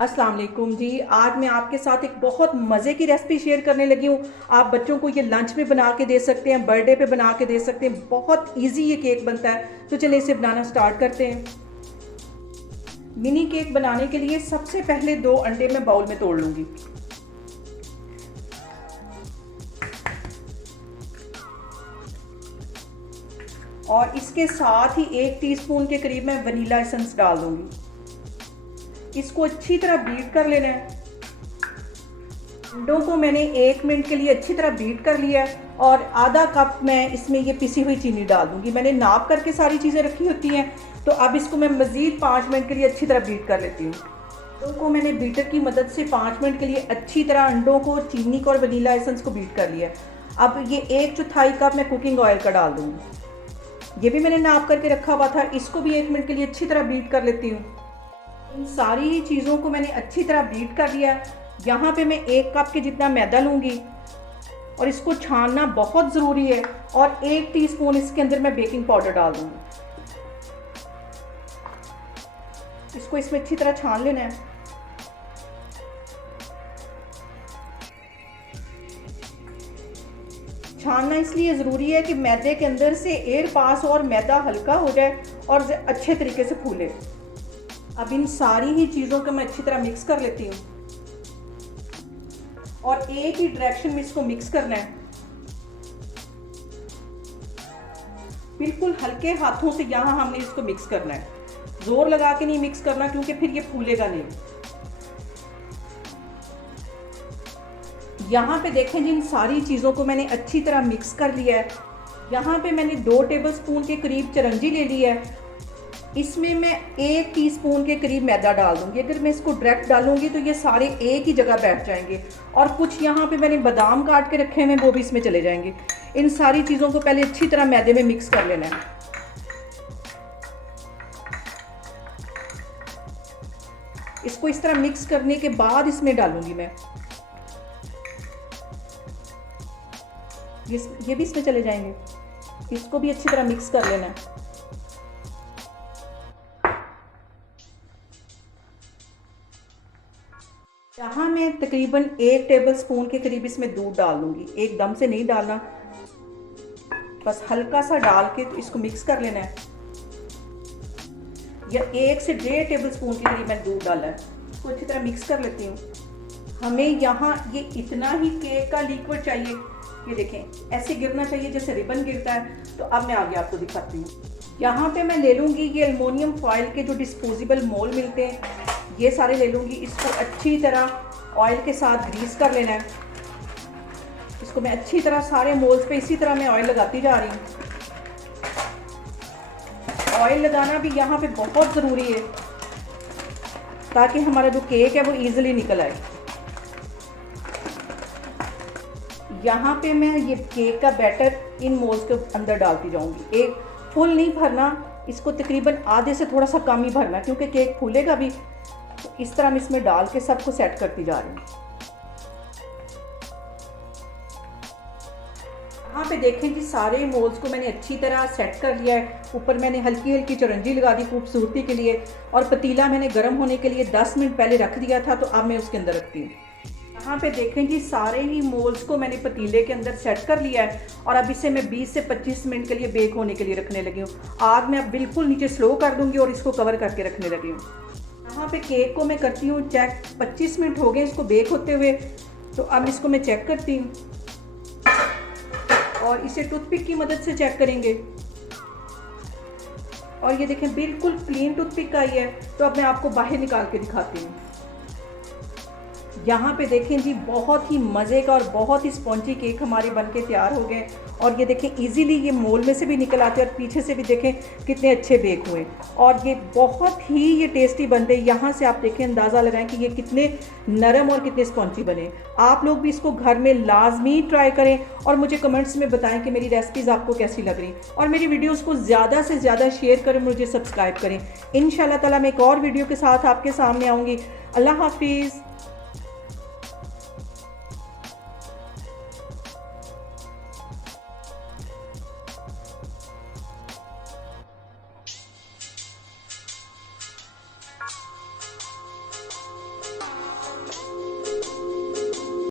अस्सलाम वालेकुम जी। आज मैं आपके साथ एक बहुत मज़े की रेसिपी शेयर करने लगी हूँ। आप बच्चों को ये लंच में बना के दे सकते हैं, बर्थडे पे बना के दे सकते हैं। बहुत इजी ये केक बनता है। तो चलिए इसे बनाना स्टार्ट करते हैं। मिनी केक बनाने के लिए सबसे पहले 2 अंडे मैं बाउल में तोड़ लूँगी। और इसके साथ ही 1 टीस्पून के करीब मैं वनीला एसेंस डाल दूँगी। इसको अच्छी तरह बीट कर लेना है। अंडों को मैंने 1 मिनट के लिए अच्छी तरह बीट कर लिया है और आधा कप मैं इसमें ये पिसी हुई चीनी डाल दूंगी। मैंने नाप करके सारी चीज़ें रखी होती हैं। तो अब इसको मैं मज़ीद 5 मिनट के लिए अच्छी तरह बीट कर लेती हूँ। अंडों को मैंने बीटर की मदद से 5 मिनट के लिए अच्छी तरह अंडों को, चीनी को और वनीला एसेंस को बीट कर लिया। अब ये 1/4 कप मैं कुकिंग ऑयल का डाल दूँगी। ये भी मैंने नाप करके रखा हुआ था। इसको भी 1 मिनट के लिए अच्छी तरह बीट कर लेती हूँ। इन सारी चीज़ों को मैंने अच्छी तरह बीट कर लिया। यहाँ पे मैं 1 कप के जितना मैदा लूँगी और इसको छानना बहुत ज़रूरी है। और 1 टीस्पून इसके अंदर मैं बेकिंग पाउडर डाल दूँगी। इसको इसमें अच्छी तरह छान लेना है। छानना इसलिए ज़रूरी है कि मैदे के अंदर से एयर पास और मैदा हल्का हो जाए और अच्छे तरीके से फूले। अब इन सारी ही चीज़ों को मैं अच्छी तरह मिक्स कर लेती हूँ और एक ही डायरेक्शन में इसको मिक्स करना है। बिल्कुल हल्के हाथों से यहाँ हमने इसको मिक्स करना है। जोर लगा के नहीं मिक्स करना क्योंकि फिर ये फूलेगा नहीं। यहाँ पे देखें जिन सारी चीज़ों को मैंने अच्छी तरह मिक्स कर लिया है। यहाँ पे मैंने 2 टेबलस्पून के करीब चिरंजी ले ली है। इसमें मैं 1 टीस्पून के करीब मैदा डाल दूंगी। अगर मैं इसको डायरेक्ट डालूंगी तो ये सारे एक ही जगह बैठ जाएंगे और कुछ यहाँ पे मैंने बादाम काट के रखे हैं वो भी इसमें चले जाएंगे। इन सारी चीज़ों को पहले अच्छी तरह मैदे में मिक्स कर लेना है। इसको इस तरह मिक्स करने के बाद इसमें डालूंगी मैं ये भी इसमें चले जाएंगे। इसको भी अच्छी तरह मिक्स कर लेना है। यहाँ मैं तकरीबन 1 टेबलस्पून के करीब इसमें दूध डाल दूंगी। एकदम से नहीं डालना, बस हल्का सा डाल के तो इसको मिक्स कर लेना है। या 1 से 1.5 टेबलस्पून के करीब मैं दूध डाला है। इसको अच्छी तरह मिक्स कर लेती हूँ। हमें यहाँ ये इतना ही केक का लिक्विड चाहिए। ये देखें ऐसे गिरना चाहिए जैसे रिबन गिरता है। तो अब मैं आगे आपको दिखाती हूँ। यहाँ पे मैं ले लूँगी ये एल्युमिनियम फॉइल के जो डिस्पोजेबल मोल मिलते हैं, ये सारे ले लूँगी। इसको अच्छी तरह ऑयल के साथ ग्रीस कर लेना है। इसको मैं अच्छी तरह सारे मोल्स पे इसी तरह मैं ऑयल लगाती जा रही हूँ। ऑयल लगाना भी यहाँ पे बहुत ज़रूरी है ताकि हमारा जो केक है वो ईजिली निकल आए। यहाँ पे मैं ये केक का बैटर इन मोल्स के अंदर डालती जाऊँगी। एक फुल नहीं भरना, इसको तकरीबन आधे से थोड़ा सा कम ही भरना क्योंकि केक फूलेगा भी। तो इस तरह मैं इसमें डाल के सबको सेट करती जा रही हूँ। यहाँ पे देखें कि सारे मोल्स को मैंने अच्छी तरह सेट कर लिया है। ऊपर मैंने हल्की हल्की चिरंजी लगा दी खूबसूरती के लिए और पतीला मैंने गर्म होने के लिए 10 मिनट पहले रख दिया था। तो अब मैं उसके अंदर रखती हूँ। यहाँ पे देखें कि सारे ही मोल्स को मैंने पतीले के अंदर सेट कर लिया है और अब इसे मैं 20 से 25 मिनट के लिए बेक होने के लिए रखने लगी हूँ। आग मैं अब बिल्कुल नीचे स्लो कर दूँगी और इसको कवर करके रखने लगी हूँ। यहाँ पे केक को मैं करती हूँ चेक। 25 मिनट हो गए इसको बेक होते हुए। तो अब इसको मैं चेक करती हूँ और इसे टूथपिक की मदद से चेक करेंगे। और ये देखें बिल्कुल क्लीन टूथपिक आई है। तो अब मैं आपको बाहर निकाल के दिखाती हूँ। यहाँ पे देखें जी बहुत ही मज़े का और बहुत ही स्पॉन्जी केक हमारे बनके तैयार हो गए। और ये देखें इजीली ये मोल में से भी निकल आते हैं और पीछे से भी देखें कितने अच्छे बेक हुए और ये बहुत ही ये टेस्टी बनते हैं। यहाँ से आप देखें अंदाज़ा लगाएं कि ये कितने नरम और कितने स्पॉन्जी बने। आप लोग भी इसको घर में लाजमी ट्राई करें और मुझे कमेंट्स में बताएं कि मेरी रेसिपीज़ आपको कैसी लग रही और मेरी वीडियोज़ को ज़्यादा से ज़्यादा शेयर करें, मुझे सब्सक्राइब करें। इंशाल्लाह ताला मैं एक और वीडियो के साथ आपके सामने आऊँगी। अल्लाह हाफिज़।